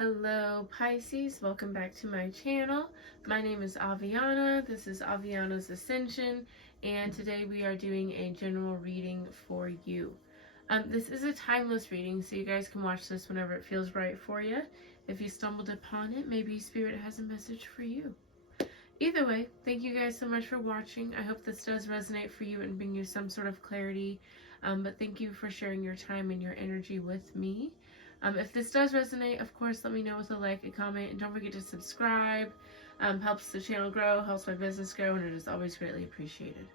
Hello Pisces, welcome back to my channel. My name is Aviana, this is Aviana's Ascension, and today we are doing a general reading for you. This is a timeless reading, so you guys can watch this whenever it feels right for you. If you stumbled upon it, maybe Spirit has a message for you. Either way, thank you guys so much for watching. I hope this does resonate for you and bring you some sort of clarity, but thank you for sharing your time and your energy with me. If this does resonate, of course, let me know with a like, a comment, and don't forget to subscribe. Helps the channel grow, helps my business grow, and it is always greatly appreciated.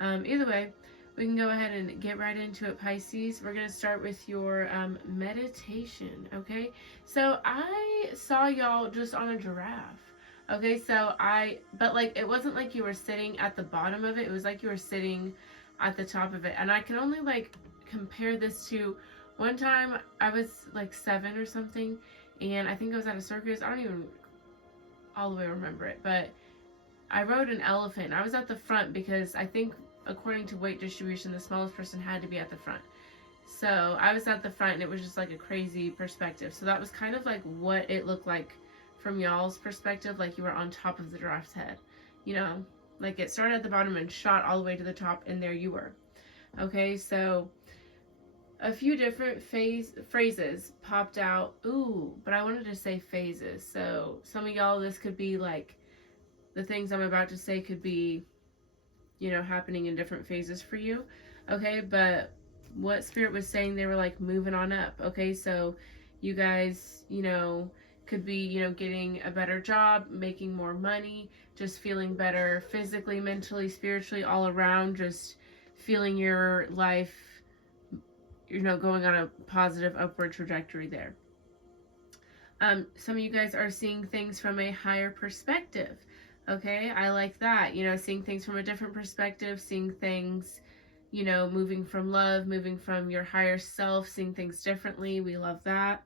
Either way, we can go ahead and get right into it, Pisces. We're going to start with your meditation, okay? So I saw y'all just on a giraffe. Okay, but like, it wasn't like you were sitting at the bottom of it. It was like you were sitting at the top of it. And I can only like compare this to one time I was like 7 or something, and I think I was at a circus. I don't even all the way remember it, but I rode an elephant. I was at the front because I think according to weight distribution, the smallest person had to be at the front. So I was at the front, and it was just like a crazy perspective. So that was kind of like what it looked like from y'all's perspective, like you were on top of the giraffe's head. You know, like it started at the bottom and shot all the way to the top, and there you were. Okay, so a few different phrases popped out. Ooh, but I wanted to say phases. So some of y'all, this could be like the things I'm about to say could be, you know, happening in different phases for you. Okay, but what Spirit was saying, they were like moving on up. Okay, so you guys, you know, could be, you know, getting a better job, making more money, just feeling better physically, mentally, spiritually, all around, just feeling your life, you know, going on a positive upward trajectory there. Some of you guys are seeing things from a higher perspective. Okay, I like that. You know, seeing things from a different perspective, seeing things, you know, moving from love, moving from your higher self, seeing things differently. We love that.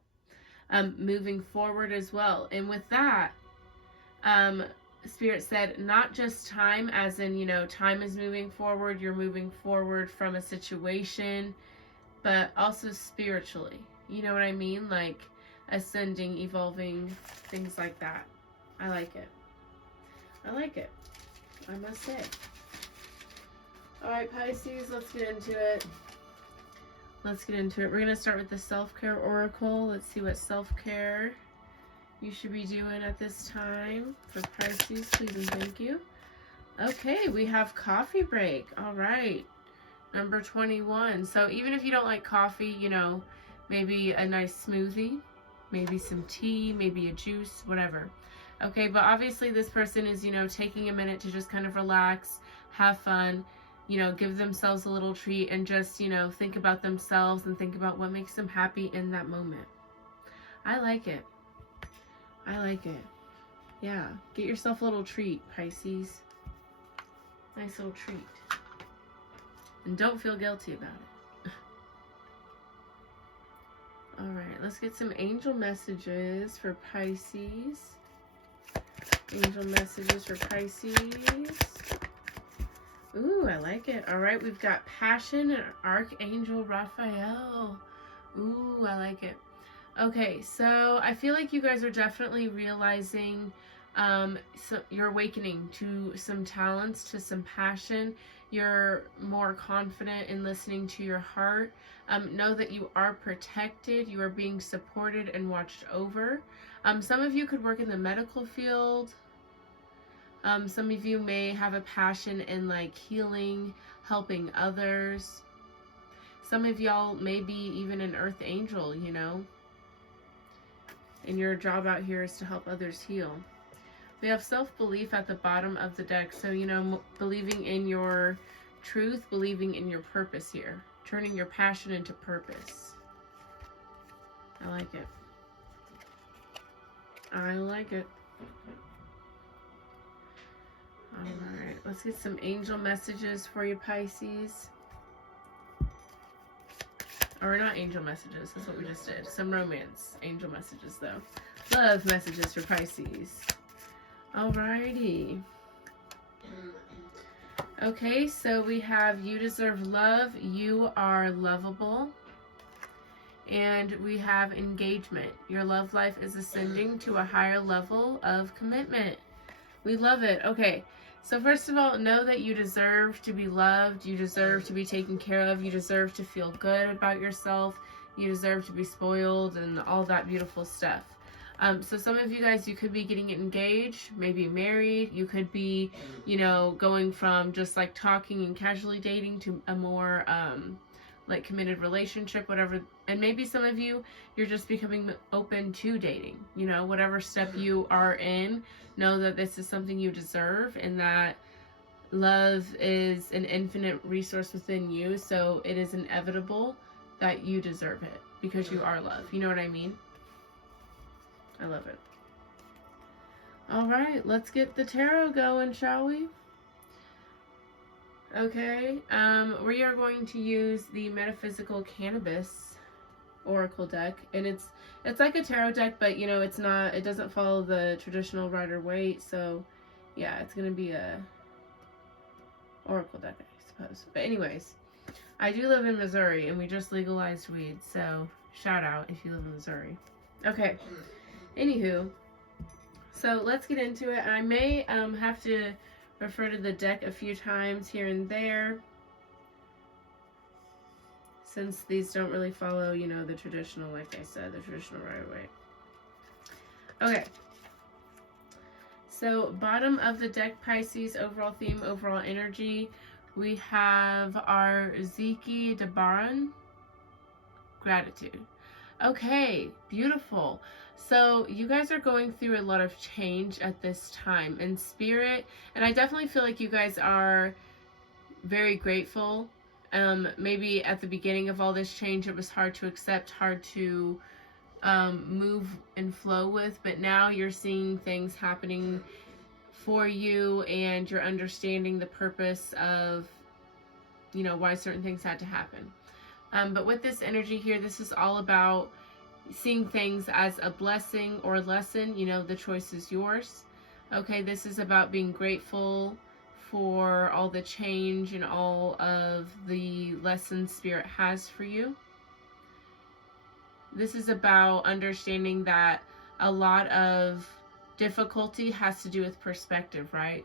Moving forward as well. And with that, Spirit said, not just time, as in, you know, time is moving forward, you're moving forward from a situation, but also spiritually. You know what I mean? Like ascending, evolving, things like that. I like it. I like it, I must say. Alright, Pisces, let's get into it. We're going to start with the self-care oracle. Let's see what self-care you should be doing at this time for Pisces, please and thank you. Okay, we have coffee break. Alright, number 21. So even if you don't like coffee, you know, maybe a nice smoothie, maybe some tea, maybe a juice, whatever. Okay, but obviously this person is, you know, taking a minute to just kind of relax, have fun, you know, give themselves a little treat, and just, you know, think about themselves and think about what makes them happy in that moment. I like it. I like it. Yeah, get yourself a little treat, Pisces. Nice little treat. And don't feel guilty about it. Alright, let's get some angel messages for Pisces. Angel messages for Pisces. Ooh, I like it. Alright, we've got Passion and Archangel Raphael. Ooh, I like it. Okay, so I feel like you guys are definitely realizing so you're awakening to some talents, to some passion. You're more confident in listening to your heart. Know that you are protected, you are being supported and watched over. Some of you could work in the medical field. Some of you may have a passion in like healing, helping others. Some of y'all may be even an earth angel, you know. And your job out here is to help others heal. We have self-belief at the bottom of the deck. So, you know, believing in your truth, believing in your purpose here. Turning your passion into purpose. I like it. I like it. Alright, let's get some angel messages for you, Pisces. Or not angel messages, that's what we just did. Some romance angel messages, though. Love messages for Pisces. Alrighty. Okay, so we have you deserve love, you are lovable. And we have engagement. Your love life is ascending to a higher level of commitment. We love it. Okay, so first of all, know that you deserve to be loved. You deserve to be taken care of. You deserve to feel good about yourself. You deserve to be spoiled and all that beautiful stuff. So some of you guys, you could be getting engaged, maybe married. You could be, going from just like talking and casually dating to a more like committed relationship, whatever. And maybe some of you, you're just becoming open to dating. Whatever step you are in, know that this is something you deserve and that love is an infinite resource within you. So it is inevitable that you deserve it because you are love. You know what I mean? I love it. All right, let's get the tarot going, shall we? Okay, we are going to use the Metaphysical Cannabis Oracle deck, and it's like a tarot deck, but it doesn't follow the traditional Rider-Waite, so yeah, it's gonna be a Oracle deck, I suppose. But anyways, I do live in Missouri, and we just legalized weed, so shout out if you live in Missouri. Okay, anywho, so let's get into it. I may have to refer to the deck a few times here and there, since these don't really follow, the traditional, like I said, the traditional Rider-Waite. Okay. So, bottom of the deck, Pisces, overall theme, overall energy, we have our Ziki Dabaran, gratitude. Okay, beautiful. So you guys are going through a lot of change at this time in spirit, and I definitely feel like you guys are very grateful. Maybe at the beginning of all this change, it was hard to accept, hard to move and flow with, but now you're seeing things happening for you, and you're understanding the purpose of, why certain things had to happen. But with this energy here, this is all about seeing things as a blessing or lesson. The choice is yours. Okay, this is about being grateful for all the change and all of the lessons Spirit has for you. This is about understanding that a lot of difficulty has to do with perspective, right?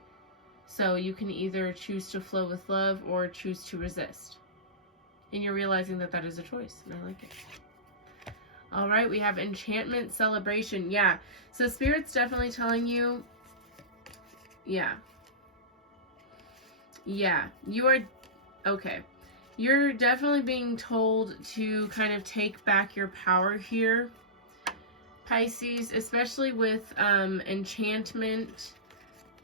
So you can either choose to flow with love or choose to resist. And you're realizing that that is a choice, and I like it. All right, we have enchantment, celebration. Yeah, so Spirit's definitely telling you, yeah, you are, okay. You're definitely being told to kind of take back your power here, Pisces, especially with enchantment,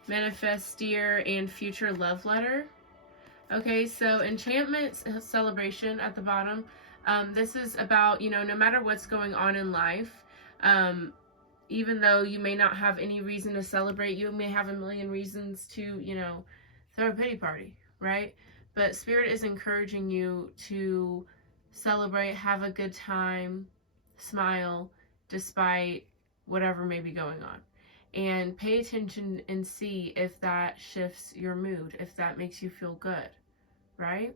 manifestir, and future love letter. Okay, so enchantment, celebration at the bottom. This is about, no matter what's going on in life, even though you may not have any reason to celebrate, you may have a million reasons to, throw a pity party, right? But Spirit is encouraging you to celebrate, have a good time, smile, despite whatever may be going on. And pay attention and see if that shifts your mood, if that makes you feel good, right?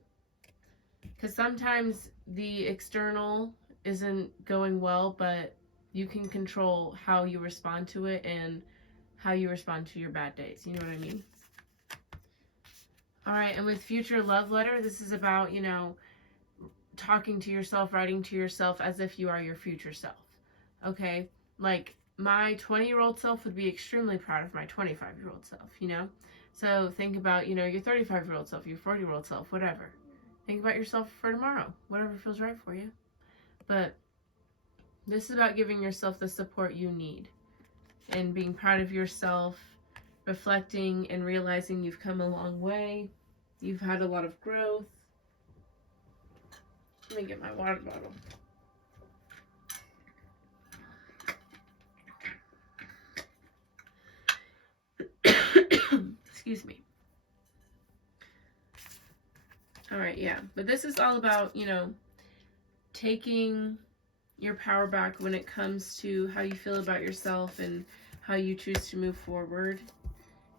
Because sometimes the external isn't going well, but you can control how you respond to it and how you respond to your bad days. You know what I mean? All right, and with future love letter, this is about, talking to yourself, writing to yourself as if you are your future self. Okay? Like, my 20-year-old self would be extremely proud of my 25-year-old self, So think about, your 35-year-old self, your 40-year-old self, whatever. Think about yourself for tomorrow, whatever feels right for you. But this is about giving yourself the support you need and being proud of yourself, reflecting and realizing you've come a long way. You've had a lot of growth. Let me get my water bottle. Excuse me. All right, yeah. But this is all about, taking your power back when it comes to how you feel about yourself and how you choose to move forward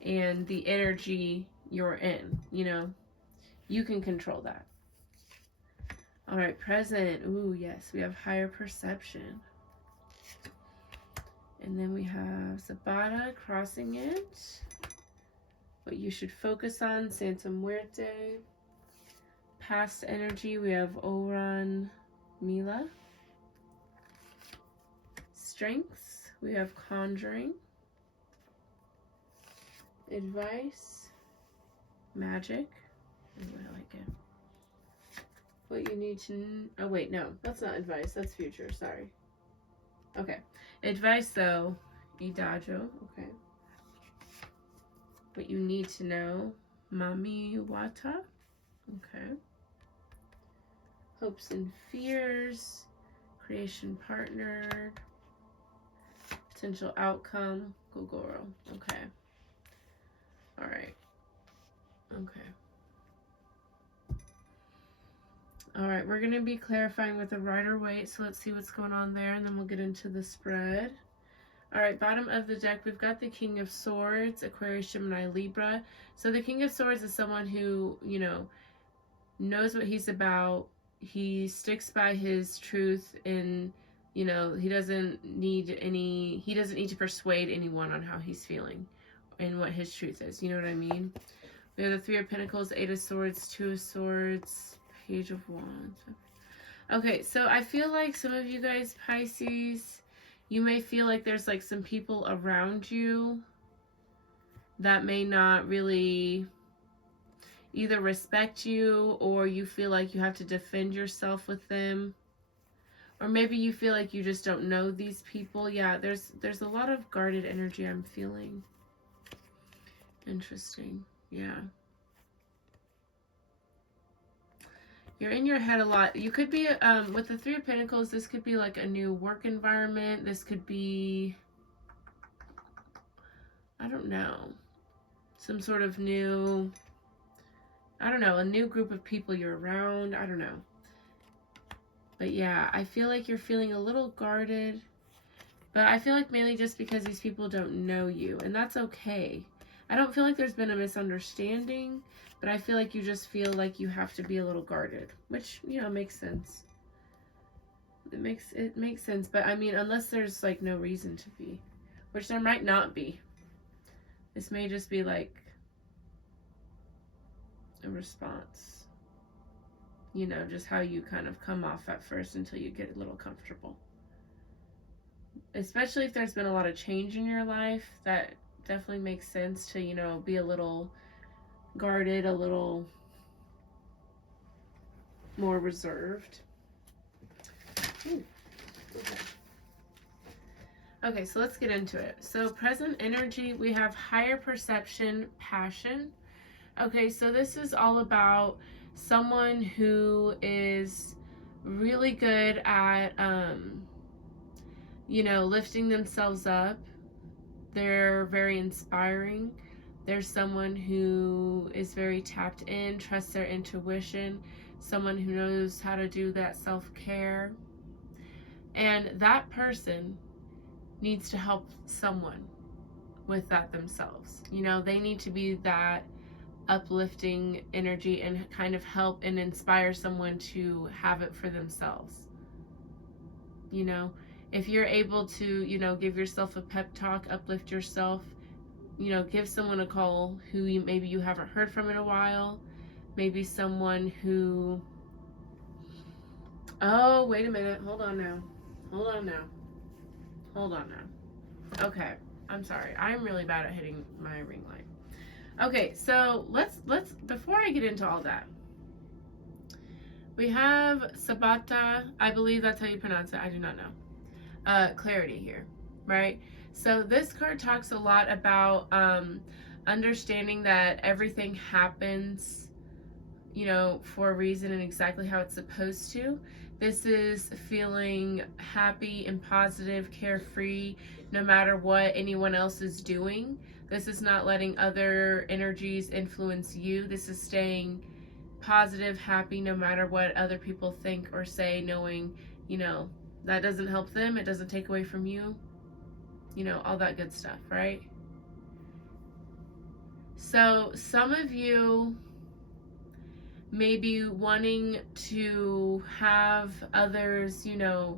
and the energy you're in, you can control that. All right, present. Ooh, yes, we have higher perception. And then we have Sabata crossing it. What you should focus on, Santa Muerte. Past energy, we have Oran Mila. Strengths, we have Conjuring. Advice, Magic. Ooh, I like it. What you need to... Oh, wait, no. That's not advice. That's future. Sorry. Okay. Advice, though. Idajou. Okay. What you need to know. Mami Wata. Okay. Hopes and fears. Creation partnered. Potential outcome. Gogoro. Okay. All right. Okay. All right, we're going to be clarifying with the Rider-Waite, so let's see what's going on there, and then we'll get into the spread. All right, bottom of the deck, we've got the King of Swords, Aquarius, Gemini, Libra. So the King of Swords is someone who, you know, knows what he's about. He sticks by his truth, and, you know, he doesn't need to persuade anyone on how he's feeling and what his truth is. You know what I mean? We have the Three of Pentacles, Eight of Swords, Two of Swords, Page of Wands. Okay, so I feel like some of you guys, Pisces, you may feel like there's like some people around you that may not really either respect you, or you feel like you have to defend yourself with them. Or maybe you feel like you just don't know these people. Yeah, there's a lot of guarded energy I'm feeling. Interesting. Yeah. You're in your head a lot. You could be, with the Three of Pentacles, this could be like a new work environment. This could be, I don't know, some sort of new, I don't know, a new group of people you're around. I don't know. But yeah, I feel like you're feeling a little guarded. But I feel like mainly just because these people don't know you. And that's okay. I don't feel like there's been a misunderstanding. But I feel like you just feel like you have to be a little guarded. Which, you know, makes sense. It makes sense. But I mean, unless there's like no reason to be. Which there might not be. This may just be like a response. You know, just how you kind of come off at first until you get a little comfortable. Especially if there's been a lot of change in your life, that definitely makes sense to, you know, be a little guarded, a little more reserved. Ooh. Okay, so let's get into it. So present energy, we have higher perception, passion. Okay, so this is all about someone who is really good at, you know, lifting themselves up. They're very inspiring. There's someone who is very tapped in, trusts their intuition, someone who knows how to do that self-care. And that person needs to help someone with that themselves. You know, they need to be that uplifting energy and kind of help and inspire someone to have it for themselves. You know, if you're able to, you know, give yourself a pep talk, uplift yourself, you know, give someone a call who maybe you haven't heard from in a while. Maybe someone who, oh, wait a minute. Hold on now. Okay, I'm sorry. I'm really bad at hitting my ring light. Okay, so let's before I get into all that, we have Sabata. I believe that's how you pronounce it. I do not know. Clarity here, right? So this card talks a lot about understanding that everything happens, you know, for a reason and exactly how it's supposed to. This is feeling happy and positive, carefree, no matter what anyone else is doing. This is not letting other energies influence you. This is staying positive, happy, no matter what other people think or say, knowing, you know, that doesn't help them, it doesn't take away from you, you know, all that good stuff, right? So some of you maybe wanting to have others, you know,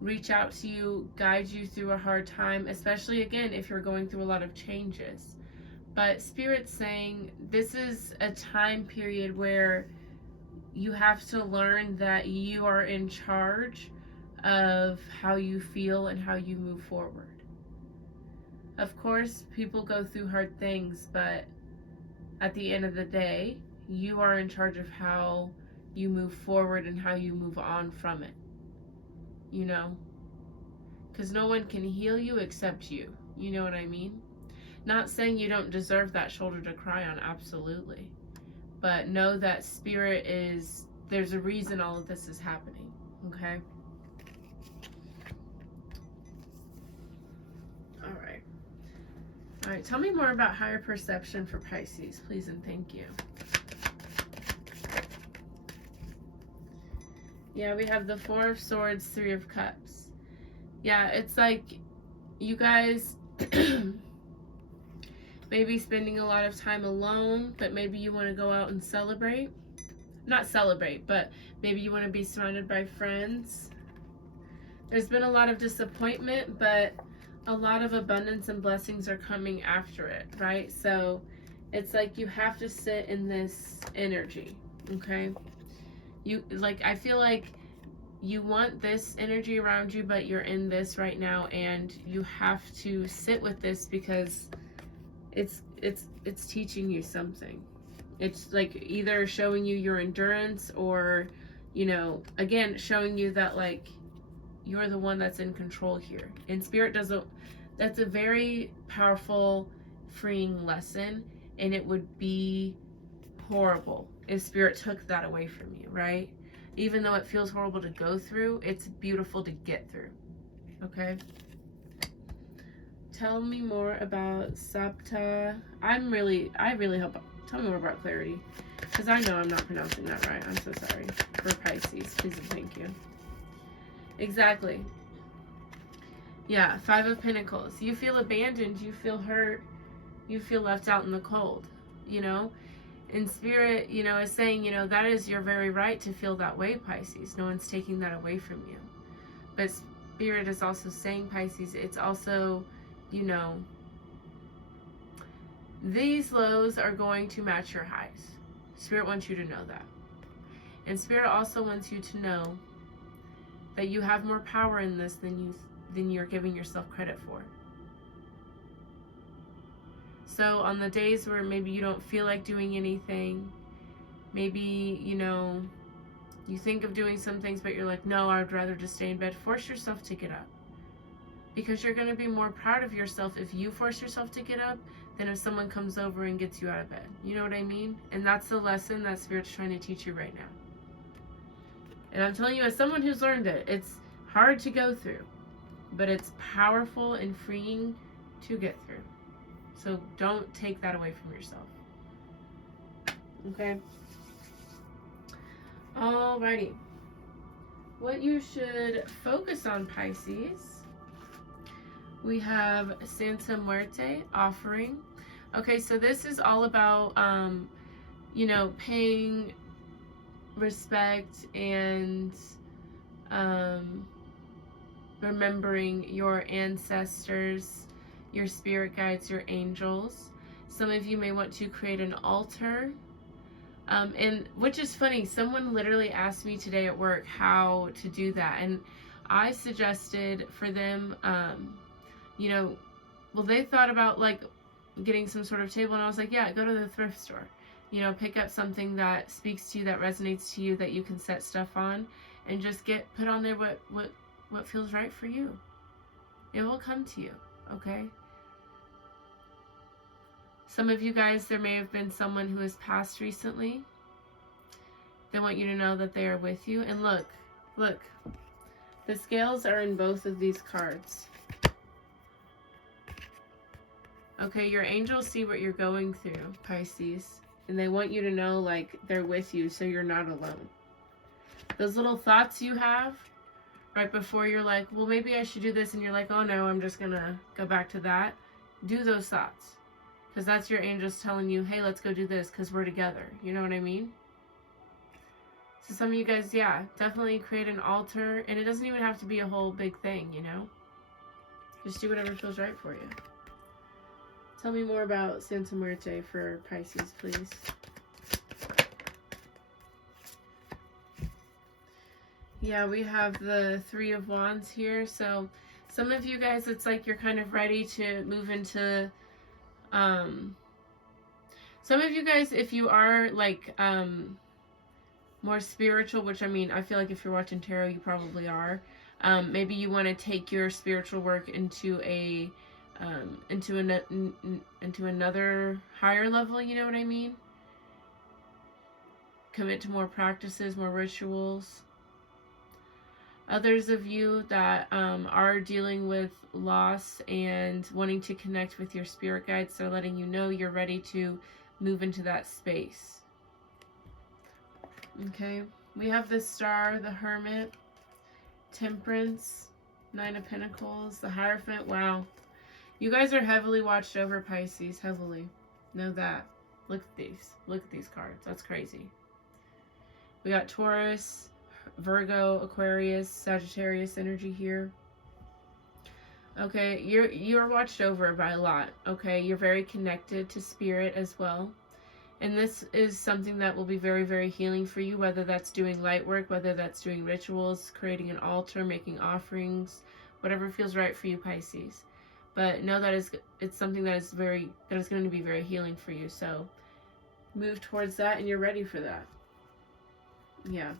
reach out to you, guide you through a hard time, especially again if you're going through a lot of changes. But Spirit's saying this is a time period where you have to learn that you are in charge of how you feel and how you move forward. Of course, people go through hard things, but at the end of the day, you are in charge of how you move forward and how you move on from it. You know? Because no one can heal you except you. You know what I mean? Not saying you don't deserve that shoulder to cry on, absolutely. But know that Spirit is, there's a reason all of this is happening, okay? Alright. Alright, tell me more about higher perception for Pisces, please and thank you. Yeah, we have the Four of Swords, Three of Cups. Yeah, it's like you guys maybe spending a lot of time alone, but maybe you want to go out and celebrate. Not celebrate, but maybe you want to be surrounded by friends. There's been a lot of disappointment, but a lot of abundance and blessings are coming after it, right? So it's like you have to sit in this energy, okay? You, like, I feel like you want this energy around you, but you're in this right now, and you have to sit with this because it's teaching you something. It's like either showing you your endurance or, you know, again, showing you that like you're the one that's in control here. And Spirit doesn't, that's a very powerful, freeing lesson, and it would be horrible if Spirit took that away from you, right? Even though it feels horrible to go through, it's beautiful to get through, okay? Tell me more about Sapta. I really hope, tell me more about clarity, because I know I'm not pronouncing that right. I'm so sorry. For Pisces, please and thank you. Exactly. Yeah, Five of Pentacles. You feel abandoned, you feel hurt, you feel left out in the cold, you know? And Spirit, you know, is saying, you know, that is your very right to feel that way, Pisces. No one's taking that away from you. But Spirit is also saying, Pisces, it's also, you know, these lows are going to match your highs. Spirit wants you to know that. And Spirit also wants you to know that you have more power in this than you're giving yourself credit for. So on the days where maybe you don't feel like doing anything, maybe, you know, you think of doing some things, but you're like, no, I'd rather just stay in bed. Force yourself to get up. Because you're going to be more proud of yourself if you force yourself to get up than if someone comes over and gets you out of bed. You know what I mean? And that's the lesson that Spirit's trying to teach you right now. And I'm telling you, as someone who's learned it, it's hard to go through, but it's powerful and freeing to get through. So don't take that away from yourself. Okay? Alrighty. What you should focus on, Pisces. We have Santa Muerte offering. Okay, so this is all about, you know, paying respect and remembering your ancestors, your spirit guides, your angels. Some of you may want to create an altar. And which is funny, someone literally asked me today at work how to do that. And I suggested for them, you know, well, they thought about like getting some sort of table, and I was like, yeah, go to the thrift store. You know, pick up something that speaks to you, that resonates to you, that you can set stuff on, and just put on there what feels right for you. It will come to you, okay? Some of you guys, there may have been someone who has passed recently. They want you to know that they are with you. And look, the scales are in both of these cards. Okay, your angels see what you're going through, Pisces. And they want you to know, like, they're with you, so you're not alone. Those little thoughts you have right before you're like, well, maybe I should do this, and you're like, oh no, I'm just gonna go back to that. Do those thoughts. Because that's your angels telling you, hey, let's go do this because we're together. You know what I mean? So some of you guys, yeah, definitely create an altar. And it doesn't even have to be a whole big thing, you know? Just do whatever feels right for you. Tell me more about Santa Muerte for Pisces, please. Yeah, we have the Three of Wands here. So some of you guys, it's like you're kind of ready to move into... some of you guys, if you are like more spiritual, which I mean, I feel like if you're watching tarot, you probably are. Maybe you want to take your spiritual work into a into another higher level. You know what I mean? Commit to more practices, more rituals. Others of you that are dealing with loss and wanting to connect with your spirit guides, they're letting you know you're ready to move into that space. Okay, we have the Star, the Hermit, Temperance, Nine of Pentacles, the Hierophant. Wow, you guys are heavily watched over, Pisces, heavily. Know that. Look at these. Look at these cards. That's crazy. We got Taurus, Virgo, Aquarius, Sagittarius energy here. Okay, you're watched over by a lot. Okay, you're very connected to spirit as well. And this is something that will be very, very healing for you, whether that's doing light work, whether that's doing rituals, creating an altar, making offerings, whatever feels right for you, Pisces. But know that it's something that is going to be very healing for you. So move towards that, and you're ready for that. Yeah.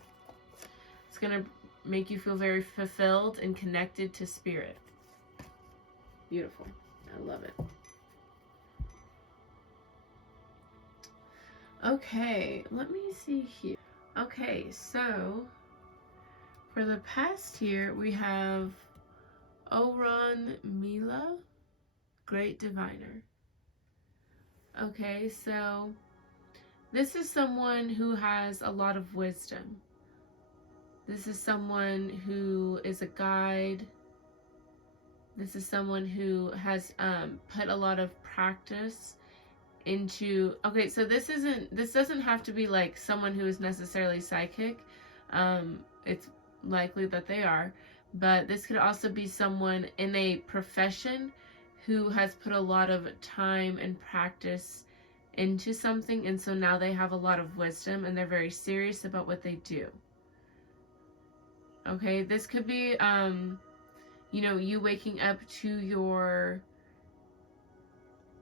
It's going to make you feel very fulfilled and connected to spirit. Beautiful. I love it. Okay, let me see here. Okay, so for the past year, we have Oran Mila, Great Diviner. Okay, so this is someone who has a lot of wisdom. This is someone who is a guide. This is someone who has put a lot of practice into... Okay, so this doesn't have to be like someone who is necessarily psychic. It's likely that they are, but this could also be someone in a profession who has put a lot of time and practice into something, and so now they have a lot of wisdom and they're very serious about what they do. Okay, this could be you know, you waking up to your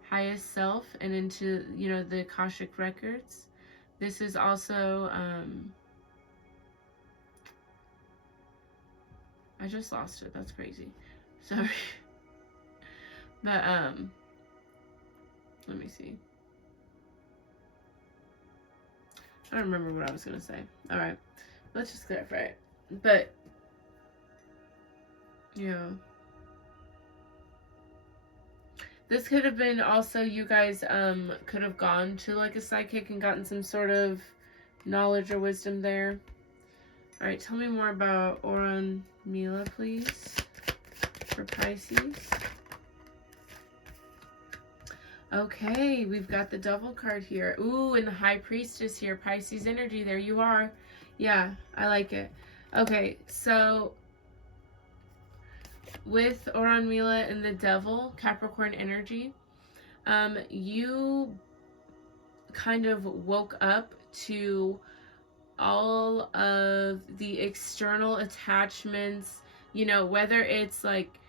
highest self and into, you know, the Akashic records. This is also I just lost it. That's crazy. Sorry. But let me see. I don't remember what I was gonna say. All right, let's just clarify it. But yeah, this could have been also, you guys could have gone to like a psychic and gotten some sort of knowledge or wisdom there. All right, tell me more about Oran Mila, please, for Pisces. Okay, we've got the Devil card here. Ooh, and the High Priestess here. Pisces energy, there you are. Yeah, I like it. Okay, so with Oran Mila and the Devil, Capricorn energy, you kind of woke up to all of the external attachments, you know, whether it's like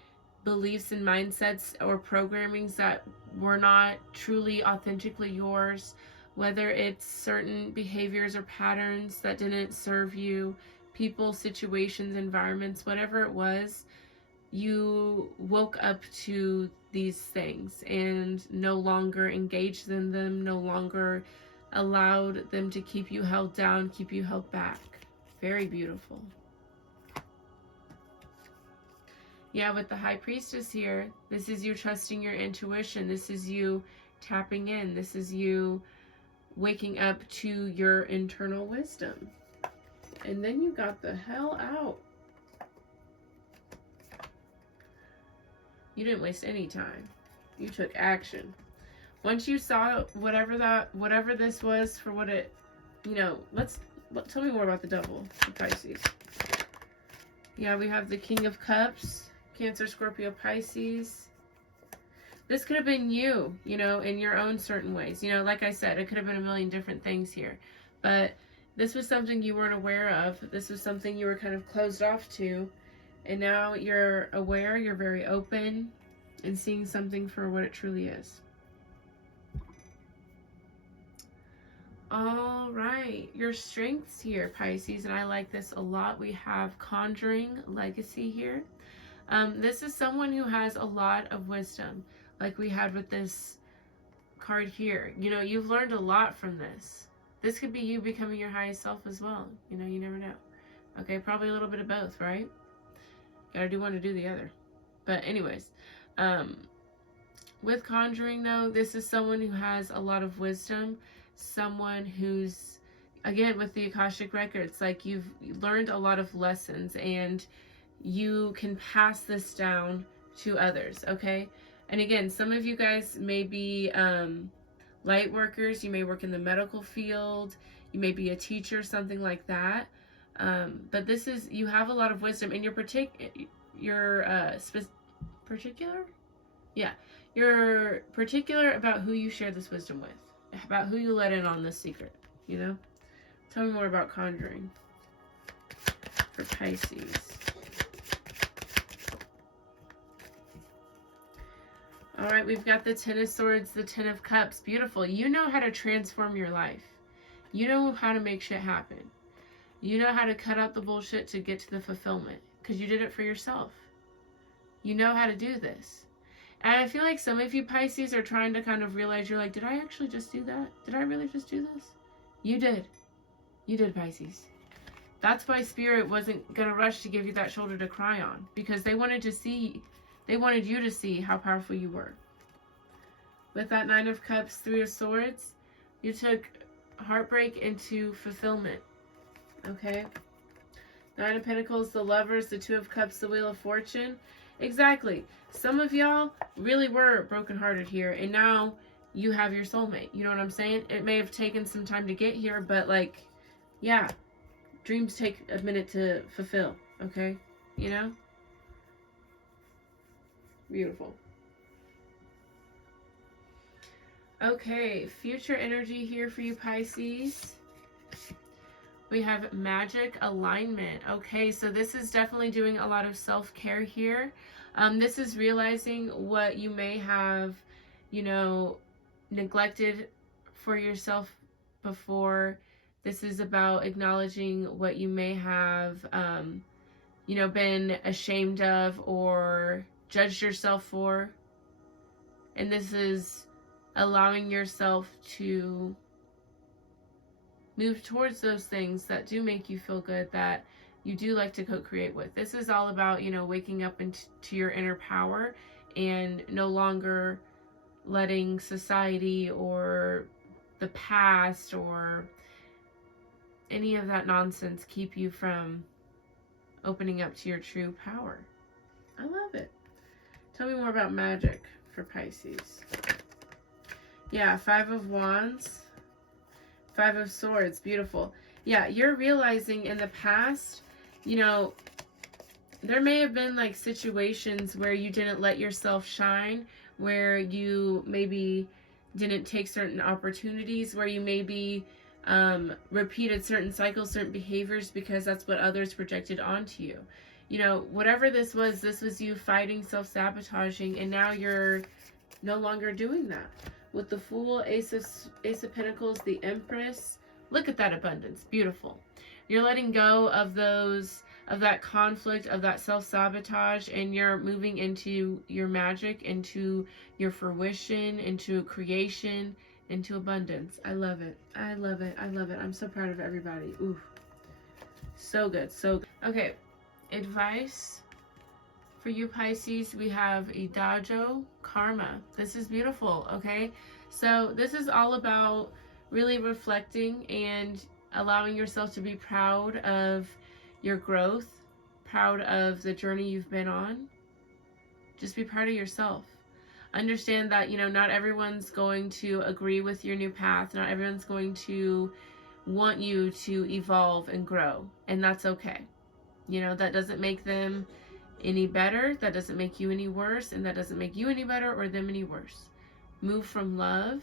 beliefs and mindsets or programmings that were not truly authentically yours, whether it's certain behaviors or patterns that didn't serve you, people, situations, environments, whatever it was, you woke up to these things and no longer engaged in them, no longer allowed them to keep you held down, keep you held back. Very beautiful. Yeah, with the High Priestess here, this is you trusting your intuition. This is you tapping in. This is you waking up to your internal wisdom. And then you got the hell out. You didn't waste any time. You took action. Once you saw whatever this was for what it, you know, let's tell me more about the Devil for Pisces. Yeah, we have the King of Cups, Cancer, Scorpio, Pisces. This could have been you, you know, in your own certain ways. You know, like I said, it could have been a million different things here. But this was something you weren't aware of. This was something you were kind of closed off to. And now you're aware, you're very open, and seeing something for what it truly is. All right, your strengths here, Pisces, and I like this a lot. We have Conjuring Legacy here. This is someone who has a lot of wisdom, like we had with this card here. You know, you've learned a lot from this. This could be you becoming your highest self as well. You know, you never know. Okay, probably a little bit of both, right? Gotta do one to do the other. But anyways, with Conjuring though, this is someone who has a lot of wisdom, someone who's, again, with the Akashic Records, like you've learned a lot of lessons and you can pass this down to others, okay? And again, some of you guys may be light workers, you may work in the medical field, you may be a teacher, something like that. But this is, you have a lot of wisdom, and you're particular? Yeah, you're particular about who you share this wisdom with, about who you let in on this secret, you know? Tell me more about Conjuring for Pisces. All right, we've got the Ten of Swords, the Ten of Cups. Beautiful. You know how to transform your life. You know how to make shit happen. You know how to cut out the bullshit to get to the fulfillment because you did it for yourself. You know how to do this. And I feel like some of you Pisces are trying to kind of realize, you're like, did I actually just do that? Did I really just do this? You did. You did, Pisces. That's why Spirit wasn't going to rush to give you that shoulder to cry on, because they wanted you to see how powerful you were. With that Nine of Cups, Three of Swords, you took heartbreak into fulfillment. Okay? Nine of Pentacles, the Lovers, the Two of Cups, the Wheel of Fortune. Exactly. Some of y'all really were brokenhearted here, and now you have your soulmate. You know what I'm saying? It may have taken some time to get here, but like, yeah, dreams take a minute to fulfill, okay? You know? Beautiful. Okay, future energy here for you, Pisces. We have Magic Alignment. Okay, so this is definitely doing a lot of self-care here. This is realizing what you may have, you know, neglected for yourself before. This is about acknowledging what you may have, you know, been ashamed of or judged yourself for. And this is allowing yourself to move towards those things that do make you feel good, that you do like to co-create with. This is all about, you know, waking up into your inner power and no longer letting society or the past or any of that nonsense keep you from opening up to your true power. I love it. Tell me more about magic for Pisces. Yeah, Five of Wands, Five of Swords, beautiful. Yeah, you're realizing in the past, you know, there may have been like situations where you didn't let yourself shine, where you maybe didn't take certain opportunities, where you maybe repeated certain cycles, certain behaviors because that's what others projected onto you. You know, whatever this was you fighting, self-sabotaging, and now you're no longer doing that. With the Fool, Ace of Pentacles, the Empress, look at that abundance, beautiful. You're letting go of that conflict, of that self-sabotage, and you're moving into your magic, into your fruition, into creation, into abundance. I love it. I love it. I love it. I'm so proud of everybody. Ooh, so good. So good. Okay, advice for you Pisces. We have Adagio, Karma. This is beautiful, okay? So this is all about really reflecting and allowing yourself to be proud of your growth, proud of the journey you've been on. Just be proud of yourself. Understand that, you know, not everyone's going to agree with your new path. Not everyone's going to want you to evolve and grow, and that's okay. You know, that doesn't make them any better, that doesn't make you any worse, and that doesn't make you any better or them any worse. Move from love,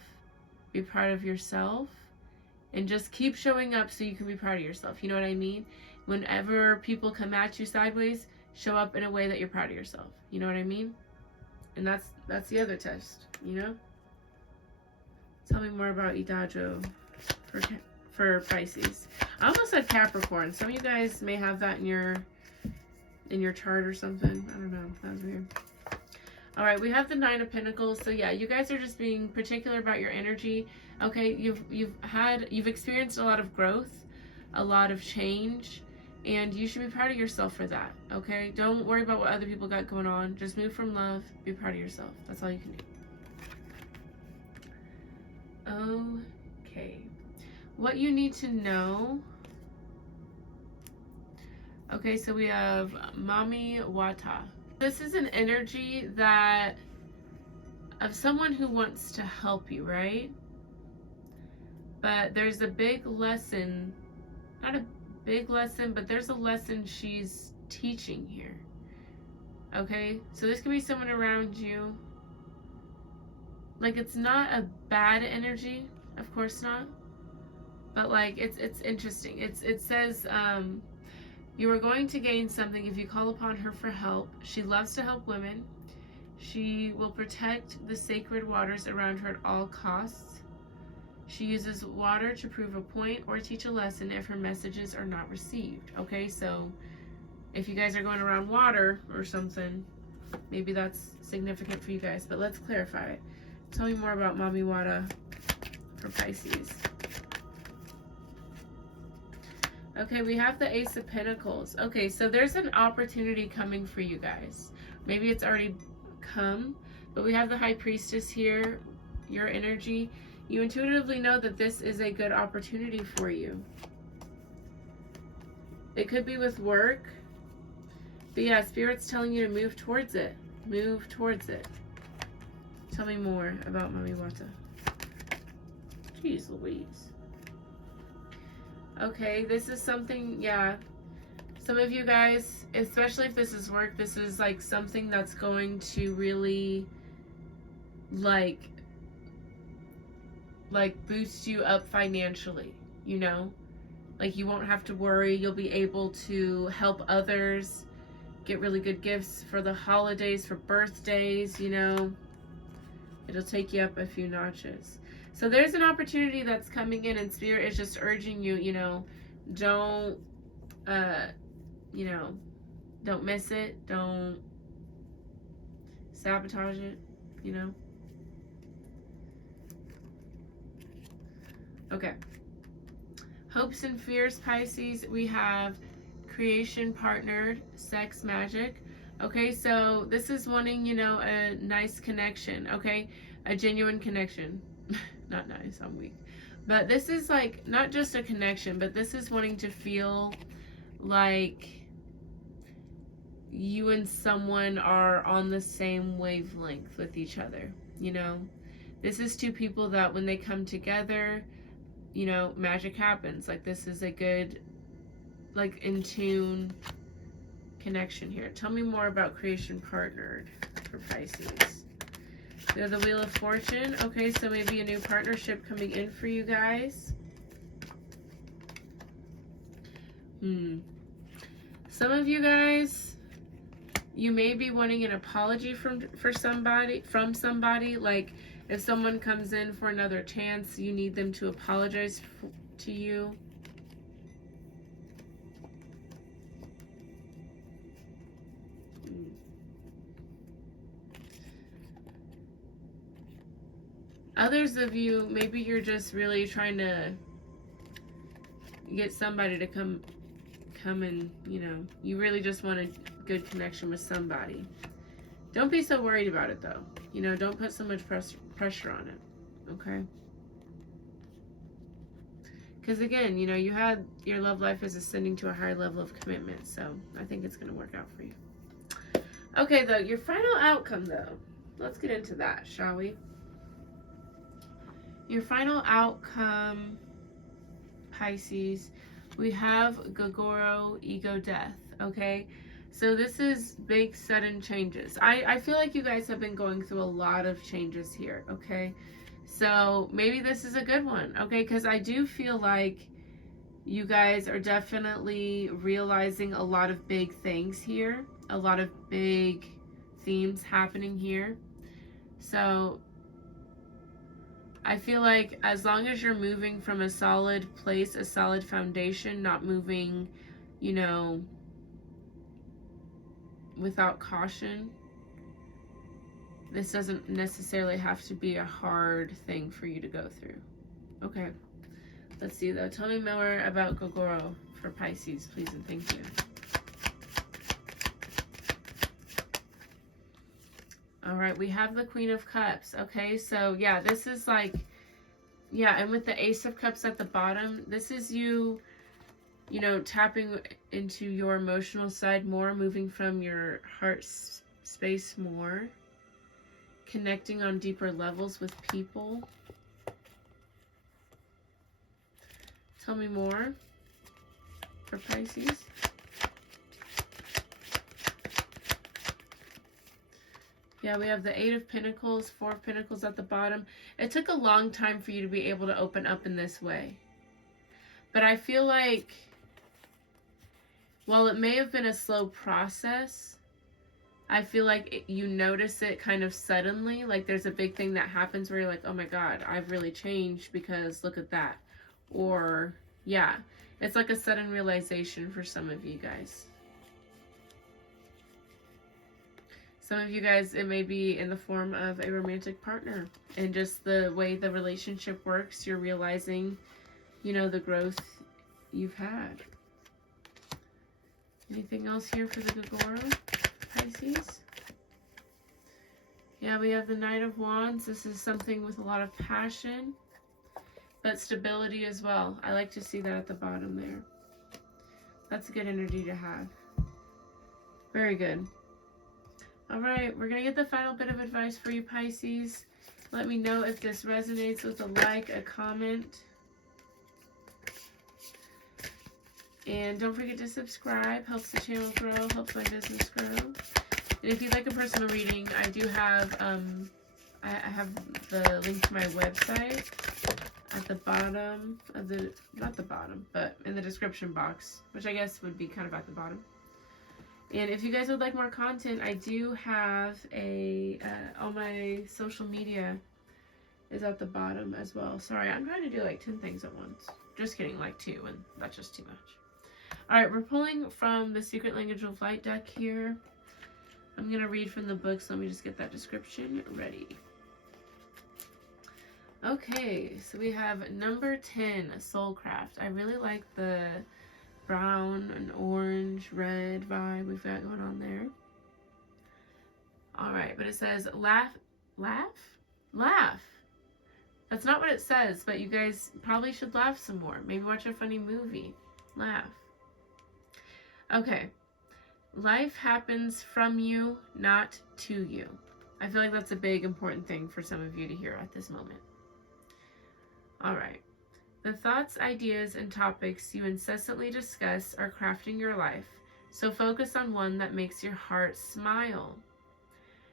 be proud of yourself, and just keep showing up so you can be proud of yourself. You know what I mean? Whenever people come at you sideways, show up in a way that you're proud of yourself. You know what I mean? And that's the other test, you know? Tell me more about Idadro for Pisces. I almost said Capricorn. Some of you guys may have that in your chart or something. I don't know. That was weird. All right, we have the Nine of Pentacles. So yeah, you guys are just being particular about your energy. Okay, you've experienced a lot of growth, a lot of change, and you should be proud of yourself for that. Okay, don't worry about what other people got going on. Just move from love. Be proud of yourself. That's all you can do. Okay, what you need to know. Okay, so we have Mami Wata. This is an energy that of someone who wants to help you, right? But there's a big lesson, not a big lesson, but there's a lesson she's teaching here. Okay, so this could be someone around you. Like, it's not a bad energy, of course not, but like it's interesting. It says you are going to gain something if you call upon her for help. She loves to help women. She will protect the sacred waters around her at all costs. She uses water to prove a point or teach a lesson if her messages are not received. Okay, so if you guys are going around water or something, maybe that's significant for you guys. But let's clarify it. Tell me more about Mami Wata for Pisces. Okay, we have the Ace of Pentacles. Okay, so there's an opportunity coming for you guys. Maybe it's already come, but we have the High Priestess here, your energy. You intuitively know that this is a good opportunity for you. It could be with work, but yeah, Spirit's telling you to move towards it. Move towards it. Tell me more about Mami Wata. Jeez Louise. Okay, this is something, yeah. Some of you guys, especially if this is work, this is like something that's going to really like boost you up financially, you know? Like, you won't have to worry. You'll be able to help others, get really good gifts for the holidays, for birthdays, you know? It'll take you up a few notches. So there's an opportunity that's coming in, and Spirit is just urging you, you know, don't miss it. Don't sabotage it, you know? Okay. Hopes and fears, Pisces. We have creation partnered, sex magic. Okay, so this is wanting, you know, a nice connection, okay? A genuine connection. Not nice, I'm weak. But this is like, not just a connection, but this is wanting to feel like you and someone are on the same wavelength with each other, you know? This is two people that when they come together, you know, magic happens. Like, this is a good, like, in tune connection here. Tell me more about creation partnered for Pisces. We have the Wheel of Fortune. Okay, so maybe a new partnership coming in for you guys. Some of you guys, you may be wanting an apology from somebody. Like, if someone comes in for another chance, you need them to apologize to you. Others of you, maybe you're just really trying to get somebody to come and, you know, you really just want a good connection with somebody. Don't be so worried about it, though. You know, don't put so much pressure on it, okay? Because, again, you know, you had your love life is ascending to a higher level of commitment, so I think it's going to work out for you. Okay, though, your final outcome, though. Let's get into that, shall we? Your final outcome, Pisces, we have Gogoro, ego death, okay? So this is big sudden changes. I feel like you guys have been going through a lot of changes here, okay? So maybe this is a good one, okay? Because I do feel like you guys are definitely realizing a lot of big things here, a lot of big themes happening here. So I feel like as long as you're moving from a solid place, a solid foundation, not moving, you know, without caution, this doesn't necessarily have to be a hard thing for you to go through. Okay, let's see though. Tell me more about Gogoro for Pisces, please, and thank you. All right, we have the Queen of Cups. Okay, so yeah, this is like, yeah, and with the Ace of Cups at the bottom, this is you know, tapping into your emotional side more, moving from your heart space more, connecting on deeper levels with people. Tell me more for Pisces. Yeah, we have the Eight of Pentacles, Four of Pentacles at the bottom. It took a long time for you to be able to open up in this way. But I feel like, while it may have been a slow process, I feel like you notice it kind of suddenly. Like there's a big thing that happens where you're like, oh my God, I've really changed because look at that. Or, yeah, it's like a sudden realization for some of you guys. Some of you guys, it may be in the form of a romantic partner. And just the way the relationship works, you're realizing, you know, the growth you've had. Anything else here for the Gogoro, Pisces? Yeah, we have the Knight of Wands. This is something with a lot of passion, but stability as well. I like to see that at the bottom there. That's a good energy to have. Very good. All right, we're going to get the final bit of advice for you, Pisces. Let me know if this resonates with a like, a comment. And don't forget to subscribe. Helps the channel grow, helps my business grow. And if you'd like a personal reading, I do have, I have the link to my website at the bottom of the, not the bottom, but in the description box, which I guess would be kind of at the bottom. And if you guys would like more content, I do have a, all my social media is at the bottom as well. Sorry, I'm trying to do like 10 things at once. Just kidding, like 2, and that's just too much. All right, we're pulling from the Secret Language of Light deck here. I'm going to read from the book, so let me just get that description ready. Okay, so we have number 10, Soulcraft. I really like the brown and orange, red vibe we've got going on there. All right, but it says laugh. That's not what it says, but you guys probably should laugh some more. Maybe watch a funny movie. Laugh. Okay. Life happens from you, not to you. I feel like that's a big, important thing for some of you to hear at this moment. All right. The thoughts, ideas, and topics you incessantly discuss are crafting your life, so focus on one that makes your heart smile.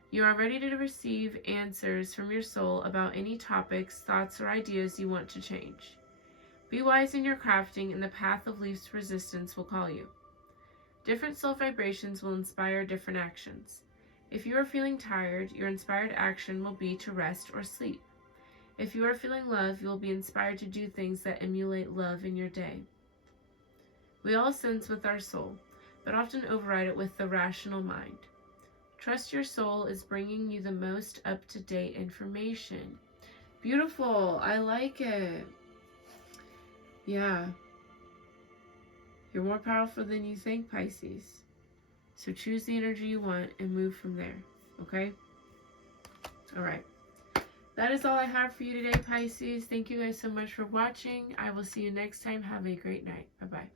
You are ready to receive answers from your soul about any topics, thoughts, or ideas you want to change. Be wise in your crafting, and the path of least resistance will call you. Different soul vibrations will inspire different actions. If you are feeling tired, your inspired action will be to rest or sleep. If you are feeling love, you will be inspired to do things that emulate love in your day. We all sense with our soul, but often override it with the rational mind. Trust your soul is bringing you the most up-to-date information. Beautiful. I like it. Yeah. You're more powerful than you think, Pisces. So choose the energy you want and move from there. Okay? All right. That is all I have for you today, Pisces. Thank you guys so much for watching. I will see you next time. Have a great night. Bye-bye.